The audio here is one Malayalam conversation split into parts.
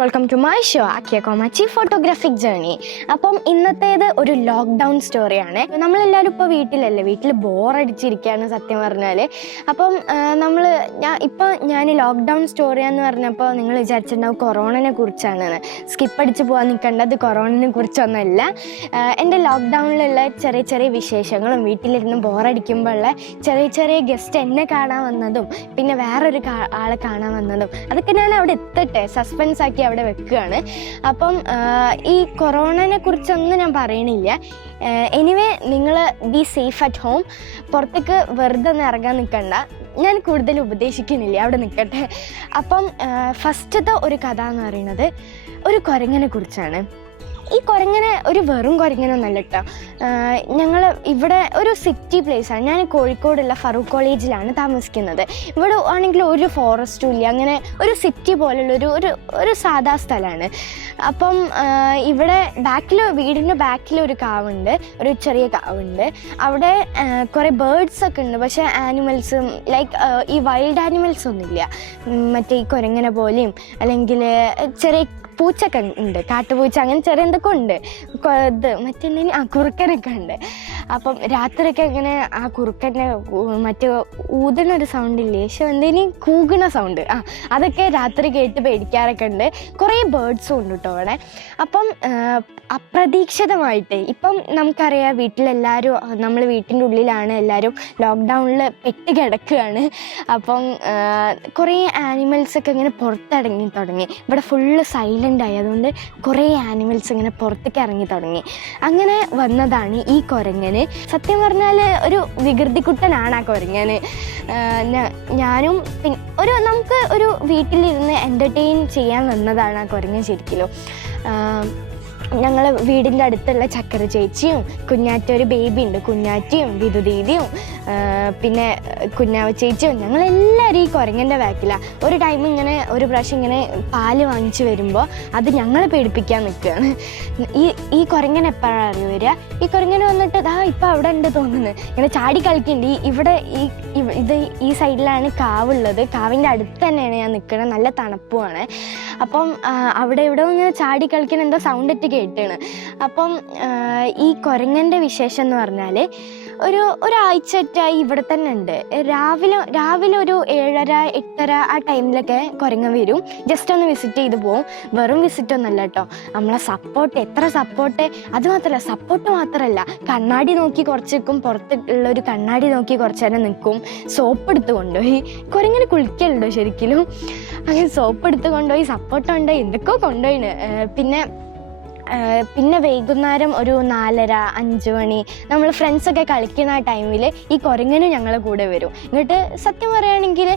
welcome to my show Akiya Komachi Photographic Journey. അപ്പം ഇന്നത്തേത് ഒരു ലോക്ക്ഡൗൺ സ്റ്റോറിയാണ്. നമ്മളെല്ലാവരും ഇപ്പോൾ വീട്ടിൽ ബോറടിച്ചിരിക്കുകയാണ് സത്യം പറഞ്ഞാൽ. അപ്പം ഞാൻ ലോക്ക്ഡൗൺ സ്റ്റോറിയാന്ന് പറഞ്ഞപ്പോൾ നിങ്ങൾ വിചാരിച്ചിട്ടുണ്ടാവും കൊറോണനെ കുറിച്ചാണ്. സ്കിപ്പ് അടിച്ച് പോകാൻ നിൽക്കേണ്ടത് കൊറോണനെ കുറിച്ചൊന്നുമല്ല. എൻ്റെ ലോക്ക്ഡൗണിലുള്ള ചെറിയ ചെറിയ വിശേഷങ്ങളും വീട്ടിലിരുന്ന് ബോറടിക്കുമ്പോഴുള്ള ചെറിയ ഗസ്റ്റ് എന്നെ കാണാൻ വന്നതും പിന്നെ വേറൊരു ആളെ കാണാൻ വന്നതും അതൊക്കെ ഞാൻ അവിടെ എത്തട്ടെ സസ്പെൻസ് ആക്കി അവിടെ വെക്കുകയാണ്. അപ്പം ഈ കൊറോണനെ കുറിച്ചൊന്നും ഞാൻ പറയണില്ല. എനിവേ നിങ്ങൾ ബി സേഫ് അറ്റ് ഹോം. പുറത്തേക്ക് വെറുതെ ഒന്ന് ഇറങ്ങാൻ നിൽക്കണ്ട. ഞാൻ കൂടുതൽ ഉപദേശിക്കുന്നില്ല, അവിടെ നിൽക്കട്ടെ. അപ്പം ഫസ്റ്റത്തെ ഒരു കഥ എന്ന് പറയുന്നത് ഒരു കുരങ്ങനെ കുറിച്ചാണ്. ഈ കുരങ്ങനെ ഒരു വെറും കുരങ്ങനൊന്നല്ല കേട്ടോ. ഞങ്ങൾ ഇവിടെ ഒരു സിറ്റി പ്ലേസാണ്. ഞാൻ കോഴിക്കോടുള്ള ഫറൂഖ് കോളേജിലാണ് താമസിക്കുന്നത്. ഇവിടെ ആണെങ്കിൽ ഒരു ഫോറസ്റ്റും ഇല്ല, അങ്ങനെ ഒരു സിറ്റി പോലുള്ളൊരു ഒരു സാധാ സ്ഥലമാണ്. അപ്പം ഇവിടെ വീടിൻ്റെ ബാക്കിൽ ഒരു കാവുണ്ട്, ഒരു ചെറിയ കാവുണ്ട്. അവിടെ കുറേ ബേർഡ്സൊക്കെ ഉണ്ട്, പക്ഷേ ആനിമൽസും ലൈക്ക് ഈ വൈൽഡ് ആനിമൽസ് ഒന്നുമില്ല. മറ്റേ ഈ കുരങ്ങനെ പോലെയും അല്ലെങ്കിൽ ചെറിയ പൂച്ചൊക്കെ ഉണ്ട്, കാട്ടുപൂച്ച, അങ്ങനെ ചെറിയ എന്തൊക്കെ ഉണ്ട്. കുറുക്കനൊക്കെ ഉണ്ട്. അപ്പം രാത്രിയൊക്കെ ഇങ്ങനെ ആ കുറുക്കൻ്റെ മറ്റേ ഊതുന്നൊരു സൗണ്ടില്ലേ, പക്ഷെ എന്തെങ്കിലും കൂകണ സൗണ്ട്, അതൊക്കെ രാത്രി കേട്ട് പേടിക്കാറൊക്കെ ഉണ്ട്. കുറേ ബേർഡ്സും ഉണ്ട് കേട്ടോ അവിടെ. അപ്പം അപ്രതീക്ഷിതമായിട്ട് ഇപ്പം നമുക്കറിയാം വീട്ടിലെല്ലാവരും, നമ്മൾ വീട്ടിൻ്റെ ഉള്ളിലാണ്, എല്ലാവരും ലോക്ക്ഡൗണിൽ പെട്ട് കിടക്കുകയാണ്. അപ്പം കുറേ ആനിമൽസൊക്കെ ഇങ്ങനെ പുറത്തിറങ്ങി തുടങ്ങി. ഇവിടെ ഫുള്ള് സൈലൻ്റ് ആയി, അതുകൊണ്ട് കുറേ ആനിമൽസ് ഇങ്ങനെ പുറത്തേക്ക് ഇറങ്ങി തുടങ്ങി. അങ്ങനെ വന്നതാണ് ഈ കുരങ്ങന്. സത്യം പറഞ്ഞാൽ ഒരു വികൃതിക്കുട്ടനാണ് ആ കുരങ്ങന്. ഞാനും നമുക്ക് ഒരു വീട്ടിലിരുന്ന് എൻ്റർടൈൻ ചെയ്യാൻ വന്നതാണ് ആ കുരങ്ങൻ ശരിക്കും. ഞങ്ങൾ വീടിൻ്റെ അടുത്തുള്ള ചക്കര ചേച്ചിയും ഒരു ബേബി ഉണ്ട്, കുഞ്ഞാറ്റിയും വിധുദീദിയും പിന്നെ കുഞ്ഞാവ ചേച്ചിയും ഞങ്ങളെല്ലാവരും ഈ കുരങ്ങൻ്റെ ബാക്കിലാണ്. ഒരു പ്രാവശ്യം ഇങ്ങനെ പാല് വാങ്ങിച്ച് വരുമ്പോൾ അത് ഞങ്ങളെ പേടിപ്പിക്കാൻ നിൽക്കുകയാണ്. ഈ കുരങ്ങൻ എപ്പോഴാണ് വരിക? ഈ കുരങ്ങൻ വന്നിട്ട് ഇപ്പം അവിടെ ഉണ്ട് തോന്നുന്നത്, ഇങ്ങനെ ചാടി കളിക്കുന്നുണ്ട്. ഇവിടെ ഈ സൈഡിലാണ് കാവുള്ളത്. കാവിൻ്റെ അടുത്ത് തന്നെയാണ് ഞാൻ നിൽക്കുന്നത്, നല്ല തണുപ്പുമാണ്. അപ്പം അവിടെ ഇങ്ങനെ ചാടി കളിക്കുന്ന എന്തോ സൗണ്ട് കേട്ടാണ്. അപ്പം ഈ കുരങ്ങൻ്റെ വിശേഷം എന്ന് പറഞ്ഞാൽ ഒരാഴ്ചയായി ഇവിടെ തന്നെ ഉണ്ട്. രാവിലെ ഒരു 7:30, 8:30 ആ ടൈമിലൊക്കെ കുരങ്ങൻ വരും, ജസ്റ്റ് ഒന്ന് വിസിറ്റ് ചെയ്ത് പോവും. വെറും വിസിറ്റ് ഒന്നല്ല കേട്ടോ, നമ്മളെ എത്ര സപ്പോർട്ട്, അത് മാത്രമല്ല സപ്പോർട്ട് മാത്രമല്ല, കണ്ണാടി നോക്കി കുറച്ച് നിൽക്കും, പുറത്തുള്ളൊരു കണ്ണാടി നോക്കി കുറച്ച് നേരം നിൽക്കും. സോപ്പ് എടുത്ത് കൊണ്ടുപോയി, കുരങ്ങനെ കുളിക്കലുണ്ടോ ശരിക്കും, അങ്ങനെ സോപ്പ് എടുത്ത് കൊണ്ടുപോയി, സപ്പോർട്ട് കൊണ്ടുപോയി, എന്തൊക്കെയോ കൊണ്ടുപോയിന്. പിന്നെ വൈകുന്നേരം ഒരു 4:30, 5 മണി നമ്മൾ ഫ്രണ്ട്സൊക്കെ കളിക്കുന്ന ആ ടൈമിൽ ഈ കുരങ്ങനും ഞങ്ങളെ കൂടെ വരും. എന്നിട്ട് സത്യം പറയുകയാണെങ്കിൽ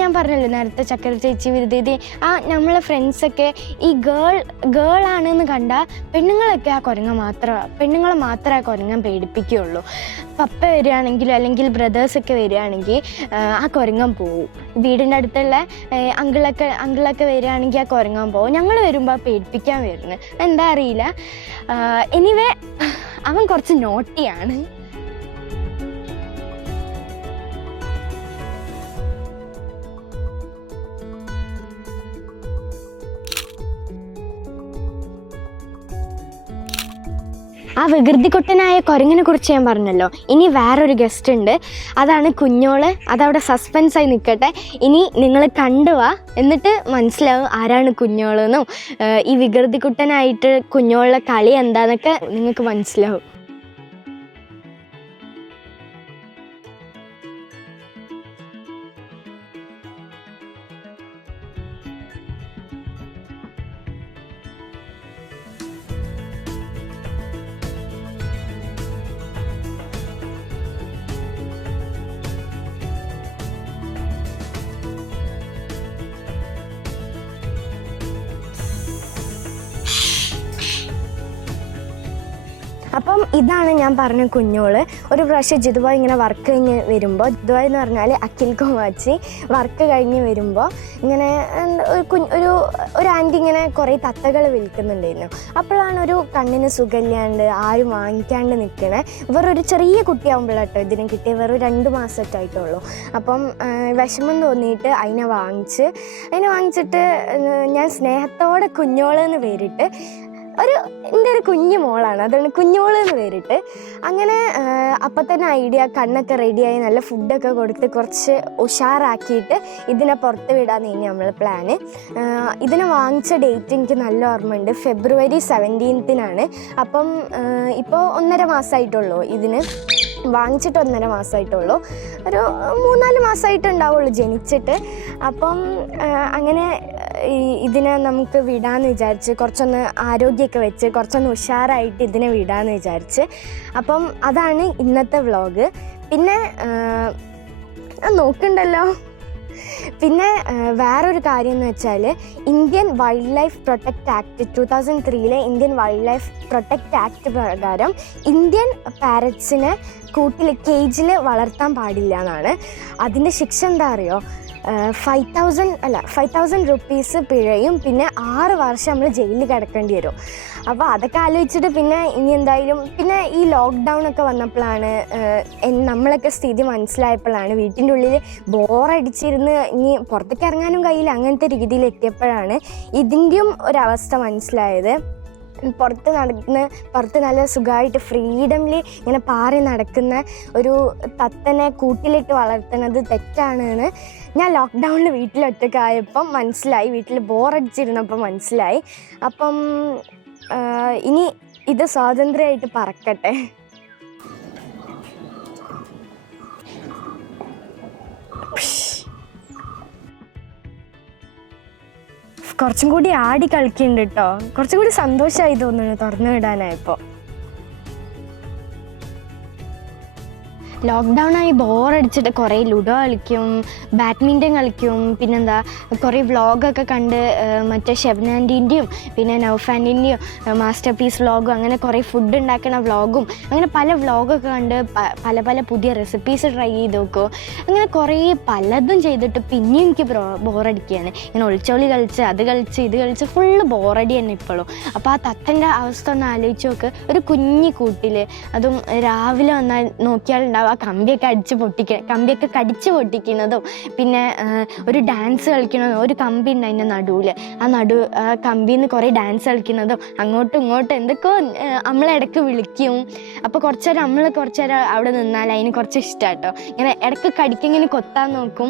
ഞാൻ പറഞ്ഞല്ലോ നേരത്തെ ചക്കര ചേച്ചി വിരുദ്ധി നമ്മളെ ഫ്രണ്ട്സൊക്കെ ഈ ഗേൾ ആണെന്ന് കണ്ടാൽ പെണ്ണുങ്ങളെ മാത്രമേ ആ കുരങ്ങൻ പേടിപ്പിക്കുകയുള്ളൂ. പപ്പ വരികയാണെങ്കിൽ അല്ലെങ്കിൽ ബ്രദേഴ്സൊക്കെ വരികയാണെങ്കിൽ ആ കുരങ്ങൻ പോവും. വീടിൻ്റെ അടുത്തുള്ള അങ്കിളൊക്കെ വരികയാണെങ്കിൽ ആ കുരങ്ങാൻ പോകും. ഞങ്ങൾ വരുമ്പോൾ പേടിപ്പിക്കാൻ വരുന്നത് എന്താ അറിയില്ല. എനിവേ അവൻ കുറച്ച് നോട്ടിയാണ്. ആ വികൃതിക്കുട്ടനായ കുരങ്ങിനെ കുറിച്ച് ഞാൻ പറഞ്ഞല്ലോ. ഇനി വേറൊരു ഗസ്റ്റ് ഉണ്ട്, അതാണ് കുഞ്ഞോള്. അതവിടെ സസ്പെൻസായി നിൽക്കട്ടെ. ഇനി നിങ്ങൾ കണ്ടുവാ, എന്നിട്ട് മനസ്സിലാവും ആരാണ് കുഞ്ഞോളെന്നും ഈ വികൃതിക്കുട്ടനായിട്ട് കുഞ്ഞോളുടെ കളി എന്താന്നൊക്കെ നിങ്ങൾക്ക് മനസ്സിലാവും. അപ്പം ഇതാണ് ഞാൻ പറഞ്ഞ കുഞ്ഞോള്. ഒരു പ്രാവശ്യം ജിതുബോയ് ഇങ്ങനെ വർക്ക് കഴിഞ്ഞ് വരുമ്പോൾ, ജിതുബോയ് എന്ന് പറഞ്ഞാൽ അഖിൽ കോമാച്ചി, വർക്ക് കഴിഞ്ഞ് വരുമ്പോൾ ഇങ്ങനെ ഒരു ആൻറ്റി ഇങ്ങനെ കുറേ തത്തകൾ വിൽക്കുന്നുണ്ടായിരുന്നു. അപ്പോഴാണ് ഒരു കണ്ണിന് സുഖമില്ലാണ്ട് ആരും വാങ്ങിക്കാണ്ട് നിൽക്കണേ. വേറൊരു ചെറിയ കുട്ടിയാകുമ്പോഴാട്ടോ ഇതിനെ കിട്ടിയ, വെറും 2 മാസമൊക്കെ ആയിട്ടുള്ളൂ. അപ്പം വിഷമം തോന്നിയിട്ട് അതിനെ വാങ്ങിച്ചിട്ട് ഞാൻ സ്നേഹത്തോടെ കുഞ്ഞോളെന്ന് പേരിട്ട്, എൻ്റെ ഒരു കുഞ്ഞു മോളാണ്, അതുകൊണ്ട് കുഞ്ഞോള് എന്ന് പേരിട്ട്. അങ്ങനെ അപ്പം തന്നെ ഐഡിയ, കണ്ണൊക്കെ റെഡിയായി നല്ല ഫുഡൊക്കെ കൊടുത്ത് കുറച്ച് ഉഷാറാക്കിയിട്ട് ഇതിനെ പുറത്ത് വിടാൻ ഇനി നമ്മൾ പ്ലാന്. ഇതിനെ വാങ്ങിച്ച ഡേറ്റ് എനിക്ക് നല്ല ഓർമ്മയുണ്ട്, ഫെബ്രുവരി 17-നാണ്. അപ്പം ഇപ്പോൾ 1.5 മാസമായിട്ടുള്ളൂ, ഇതിന് വാങ്ങിച്ചിട്ട് 1.5 മാസമായിട്ടുള്ളൂ, ഒരു 3-4 മാസമായിട്ടുണ്ടാവുള്ളൂ ജനിച്ചിട്ട്. അപ്പം അങ്ങനെ ഇതിനെ നമുക്ക് വിടാമെന്ന് വിചാരിച്ച്, കുറച്ചൊന്ന് ആരോഗ്യമൊക്കെ വെച്ച് കുറച്ചൊന്ന് ഉഷാറായിട്ട് ഇതിനെ വിടാമെന്ന് വിചാരിച്ച്. അപ്പം അതാണ് ഇന്നത്തെ വ്ളോഗ്. പിന്നെ നോക്കണ്ടല്ലോ. പിന്നെ വേറൊരു കാര്യം എന്ന് വെച്ചാൽ, Indian wild life protect act 2003 Indian wild life protect act പ്രകാരം ഇന്ത്യൻ പാരറ്റ്സിനെ കേജിൽ വളർത്താൻ പാടില്ല എന്നാണ്. അതിൻ്റെ ശിക്ഷ എന്താ അറിയോ? 5,000 rupees പിഴയും, പിന്നെ 6 വർഷം നമ്മൾ ജയിലിൽ കിടക്കേണ്ടി വരും. അപ്പോൾ അതൊക്കെ ആലോചിച്ചിട്ട് പിന്നെ ഇനി എന്തായാലും, പിന്നെ ഈ ലോക്ക്ഡൗൺ ഒക്കെ വന്നപ്പോഴാണ് നമ്മളൊക്കെ സ്ഥിതി മനസ്സിലായപ്പോഴാണ്, വീട്ടിൻ്റെ ഉള്ളിൽ ബോറടിച്ചിരുന്ന് ഇനി പുറത്തേക്ക് ഇറങ്ങാനും കഴിയില്ല, അങ്ങനത്തെ രീതിയിൽ എത്തിയപ്പോഴാണ് ഇതിൻ്റെയും ഒരവസ്ഥ മനസ്സിലായത്. പുറത്ത് നല്ല സുഖമായിട്ട് ഫ്രീഡംലി ഇങ്ങനെ പാറി നടക്കുന്ന ഒരു തത്തനെ കൂട്ടിലിട്ട് വളർത്തുന്നത് തെറ്റാണെന്ന് ഞാൻ ലോക്ക്ഡൗണിൽ വീട്ടിലൊറ്റക്കായപ്പം മനസ്സിലായി, വീട്ടിൽ ബോറടിച്ചിരുന്നപ്പം മനസ്സിലായി. അപ്പം ഇനി ഇത് സ്വാതന്ത്ര്യമായിട്ട് പറക്കട്ടെ. കുറച്ചും കൂടി ആടി കളിക്കുന്നുണ്ട് കേട്ടോ, കുറച്ചും കൂടി സന്തോഷമായി തോന്നുന്നു തുറന്നു വിടാനായപ്പോൾ. ലോക്ക്ഡൗണായി ബോറടിച്ചിട്ട് കുറേ ലുഡോ കളിക്കും, ബാഡ്മിൻ്റൺ കളിക്കും, പിന്നെന്താ കുറേ വ്ളോഗൊക്കെ കണ്ട്, മറ്റേ ഷെബ്നാൻ്റെയും പിന്നെ നൗഫാൻ്റെയും മാസ്റ്റർ പീസ് വ്ളോഗും, അങ്ങനെ കുറേ ഫുഡ് ഉണ്ടാക്കുന്ന വ്ളോഗും, അങ്ങനെ പല വ്ളോഗൊക്കെ കണ്ട് പല പുതിയ റെസിപ്പീസ് ട്രൈ ചെയ്ത് നോക്കും. അങ്ങനെ കുറേ പലതും ചെയ്തിട്ട് പിന്നെയും എനിക്ക് ബോറടിക്കുകയാണ്. ഇങ്ങനെ ഒളിച്ചോളി കളിച്ച് ഇത് കളിച്ച് ഫുള്ള് ബോറടി തന്നെ ഇപ്പോഴും. അപ്പോൾ ആ തത്തൻ്റെ അവസ്ഥ ഒന്ന് ആലോചിച്ച് നോക്ക്. ഒരു കുഞ്ഞി കൂട്ടിൽ, അതും രാവിലെ വന്നാൽ നോക്കിയാലുണ്ടാവും ആ കമ്പിയൊക്കെ കടിച്ച് പൊട്ടിക്കുന്നതും, പിന്നെ ഒരു ഡാൻസ് കളിക്കുന്നതും. ഒരു കമ്പി ഉണ്ട് അതിൻ്റെ നടുവിൽ, ആ കമ്പിയിൽ നിന്ന് കുറേ ഡാൻസ് കളിക്കുന്നതും, അങ്ങോട്ടും ഇങ്ങോട്ടും എന്തൊക്കെയോ നമ്മളിടയ്ക്ക് വിളിക്കും. അപ്പോൾ കുറച്ച് നേരം അവിടെ നിന്നാൽ അതിന് കുറച്ച് ഇഷ്ടമാട്ടോ. ഇങ്ങനെ ഇടയ്ക്ക് കടിക്കിങ്ങനെ കൊത്താൻ നോക്കും.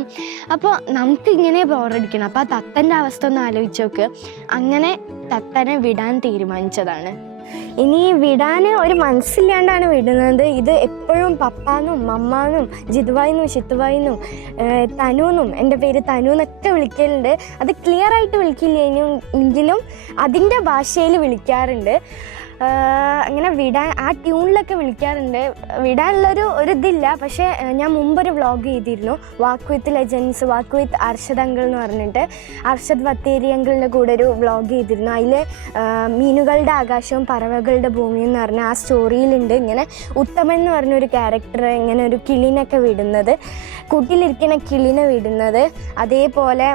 അപ്പോൾ നമുക്ക് ഇങ്ങനെ ബോറടിക്കണം. അപ്പോൾ ആ തത്തൻ്റെ അവസ്ഥ ഒന്ന് ആലോചിച്ച് നോക്ക്. അങ്ങനെ തത്തനെ വിടാൻ തീരുമാനിച്ചതാണ്. ഇനി വിടാൻ ഒരു മനസ്സില്ലാണ്ടാണ് വിടുന്നത്. ഇത് എപ്പോഴും പപ്പാന്നും മമ്മാന്നും ജിതുവായിന്നും ഷിത്തുവായിന്നും തനുന്നും, എൻ്റെ പേര് തനു എന്നൊക്കെ വിളിക്കലുണ്ട്. അത് ക്ലിയർ ആയിട്ട് വിളിക്കില്ലെങ്കിലും അതിൻ്റെ ഭാഷയിൽ വിളിക്കാറുണ്ട്. അങ്ങനെ ആ ട്യൂണിലൊക്കെ വിളിക്കാറുണ്ട്. വിടാനുള്ളൊരു ഇതില്ല. പക്ഷേ ഞാൻ മുമ്പൊരു വ്ളോഗ് ചെയ്തിരുന്നു, വാക്ക് വിത്ത് ലെജൻസ്, വാക്ക് വിത്ത് അർഷദ് അങ്കിൾ എന്ന് പറഞ്ഞിട്ട്, അർഷദ് ബത്തേരി അങ്കിളിൻ്റെ കൂടെ ഒരു വ്ളോഗ് ചെയ്തിരുന്നു. അതിൽ മീനുകളുടെ ആകാശവും പറവകളുടെ ഭൂമിയും എന്ന് പറഞ്ഞ ആ സ്റ്റോറിയിലുണ്ട് ഇങ്ങനെ ഉത്തമൻ എന്ന് പറഞ്ഞൊരു ക്യാരക്ടർ ഇങ്ങനെ ഒരു കിളിനൊക്കെ വിടുന്നത്, കൂട്ടിലിരിക്കുന്ന കിളിനെ വിടുന്നത്. അതേപോലെ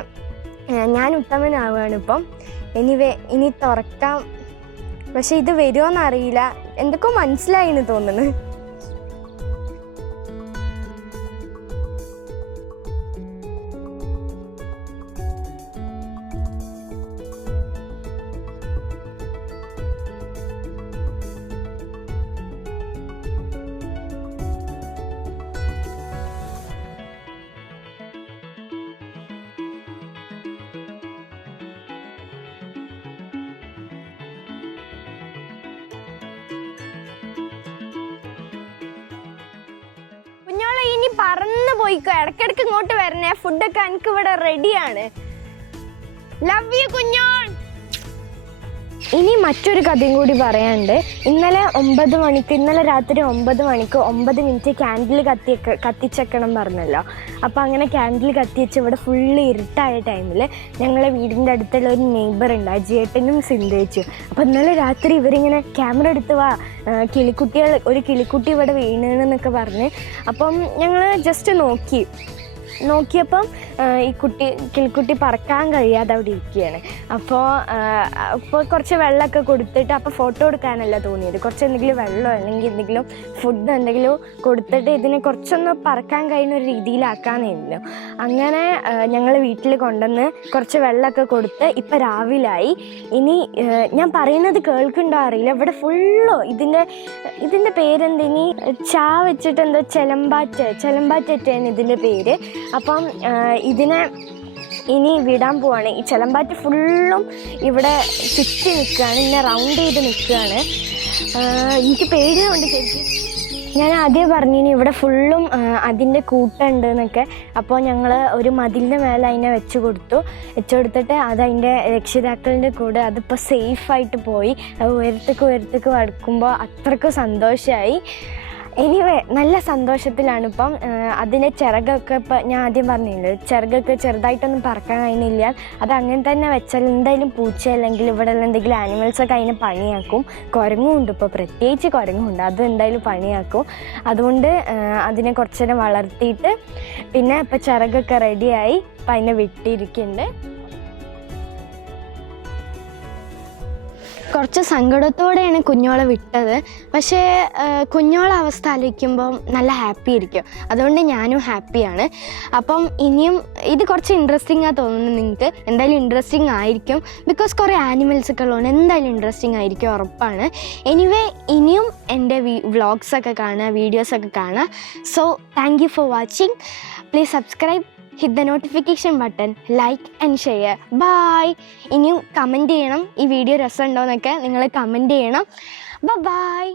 ഞാൻ ഉത്തമനാവുകയാണ് ഇപ്പം. ഇനി തുറക്കാം. പക്ഷെ ഇത് വരുമോയെന്നറിയില്ല, എന്തൊക്കെ മനസ്സിലായിന്ന് തോന്നുന്നു. ഇനി പറന്ന് പോയിക്കോ, ഇടയ്ക്കിടയ്ക്ക് ഇങ്ങോട്ട് വരണേ. ഫുഡൊക്കെ എനിക്ക് ഇവിടെ റെഡിയാണ്. ലവ് യു കുഞ്ഞോൾ. ഇനി മറ്റൊരു കഥയും കൂടി പറയാനുണ്ട്. ഇന്നലെ രാത്രി 9 മണിക്ക് 9 മിനിറ്റ് ക്യാൻഡിൽ കത്തിച്ചേക്കണം പറഞ്ഞല്ലോ. അപ്പോൾ അങ്ങനെ ക്യാൻഡിൽ കത്തിച്ച് ഇവിടെ ഫുള്ള് ഇരുട്ടായ ടൈമിൽ ഞങ്ങളെ വീടിൻ്റെ അടുത്തുള്ള ഒരു നെയ്ബർ ഉണ്ട്, അജിയേട്ടനും സിന്ധേച്ചു. അപ്പോൾ ഇന്നലെ രാത്രി ഇവരിങ്ങനെ ക്യാമറ എടുത്ത് വാ, ഒരു കിളിക്കുട്ടി ഇവിടെ വീണെന്നൊക്കെ പറഞ്ഞ്. അപ്പം ഞങ്ങൾ ജസ്റ്റ് നോക്കിയപ്പം ഈ കിളിക്കുട്ടി പറക്കാൻ കഴിയാതെ അവിടെ ഇരിക്കുകയാണ്. അപ്പോൾ കുറച്ച് വെള്ളമൊക്കെ കൊടുത്തിട്ട്, അപ്പോൾ ഫോട്ടോ എടുക്കാനല്ല തോന്നിയത്, കുറച്ച് എന്തെങ്കിലും വെള്ളമോ അല്ലെങ്കിൽ എന്തെങ്കിലും ഫുഡ് എന്തെങ്കിലും കൊടുത്തിട്ട് ഇതിനെ കുറച്ചൊന്ന് പറക്കാൻ കഴിയുന്ന ഒരു രീതിയിലാക്കാമെന്നായിരുന്നു. അങ്ങനെ ഞങ്ങൾ വീട്ടിൽ കൊണ്ടുവന്ന് കുറച്ച് വെള്ളമൊക്കെ കൊടുത്ത് ഇപ്പം രാവിലായി. ഇനി ഞാൻ പറയുന്നത് കേൾക്കുന്നുണ്ടോ അറിയില്ല, ഇവിടെ ഫുള്ളോ ഇതിൻ്റെ പേരെന്തിനി വെച്ചിട്ട് എന്തോ ചെലമ്പാറ്റാണ് ഇതിൻ്റെ പേര്. അപ്പം ഇതിനെ ഇനി വിടാൻ പോവാണ്. ഈ ചെലമ്പാറ്റ് ഫുള്ളും ഇവിടെ ചുറ്റി നിൽക്കുകയാണ്, ഇങ്ങനെ റൗണ്ട് ചെയ്ത് നിൽക്കുകയാണ്. എനിക്ക് പേടിയുണ്ട് ശരിക്കും. ഞാൻ ആദ്യം പറഞ്ഞിനി ഇവിടെ ഫുള്ളും അതിൻ്റെ കൂട്ടുണ്ട് എന്നൊക്കെ. അപ്പോൾ ഞങ്ങൾ ഒരു മതിലിൻ്റെ മേലെ അതിനെ വെച്ച് കൊടുത്തിട്ട് അതതിൻ്റെ രക്ഷിതാക്കളുടെ കൂടെ അതിപ്പോൾ സേഫായിട്ട് പോയി. ഉയരത്തേക്ക് വടുക്കുമ്പോൾ അത്രയ്ക്ക് സന്തോഷമായി. എനിവേ നല്ല സന്തോഷത്തിലാണ് ഇപ്പം. അതിൻ്റെ ചിറകൊക്കെ ഇപ്പം ഞാൻ ആദ്യം പറഞ്ഞില്ലേ, ചിറകൊക്കെ ചെറുതായിട്ടൊന്നും പറക്കാൻ കഴിയുന്നില്ല. അത് അങ്ങനെ തന്നെ വെച്ചാൽ എന്തായാലും പൂച്ച അല്ലെങ്കിൽ ഇവിടെ എന്തെങ്കിലും ആനിമൽസൊക്കെ അതിനെ പണിയാക്കും. കുരങ്ങുമുണ്ട്, ഇപ്പോൾ പ്രത്യേകിച്ച് കുരങ്ങുമുണ്ട്, അത് എന്തായാലും പണിയാക്കും. അതുകൊണ്ട് അതിനെ കുറച്ച് നേരം വളർത്തിയിട്ട് പിന്നെ ഇപ്പം ചിറകൊക്കെ റെഡിയായി ഇപ്പം അതിനെ വിട്ടിരിക്കുന്നുണ്ട്. കുറച്ച് സങ്കടത്തോടെയാണ് കുഞ്ഞോളെ വിട്ടത്. പക്ഷേ കുഞ്ഞോളെ അവസ്ഥ ആലോചിക്കുമ്പം നല്ല ഹാപ്പി ആയിരിക്കും. അതുകൊണ്ട് ഞാനും ഹാപ്പിയാണ്. അപ്പം ഇനിയും ഇത് കുറച്ച് ഇൻട്രസ്റ്റിംഗാണ് തോന്നുന്നു നിങ്ങൾക്ക്. എന്തായാലും ഇൻട്രസ്റ്റിംഗ് ആയിരിക്കും, ബിക്കോസ് കുറേ ആനിമൽസൊക്കെ ഉള്ളതുകൊണ്ട് എന്തായാലും ഇൻട്രസ്റ്റിംഗ് ആയിരിക്കും, ഉറപ്പാണ്. എനിവേ ഇനിയും എൻ്റെ വ്ളോഗ്സൊക്കെ കാണുക, വീഡിയോസൊക്കെ കാണുക. So thank you for watching. Please subscribe, hit the notification button, like and share. Bye. ഇനിയും കമൻറ്റ് ചെയ്യണം, ഈ വീഡിയോ രസമുണ്ടോയെന്നൊക്കെ നിങ്ങൾ കമൻറ്റ് ചെയ്യണം. Bye.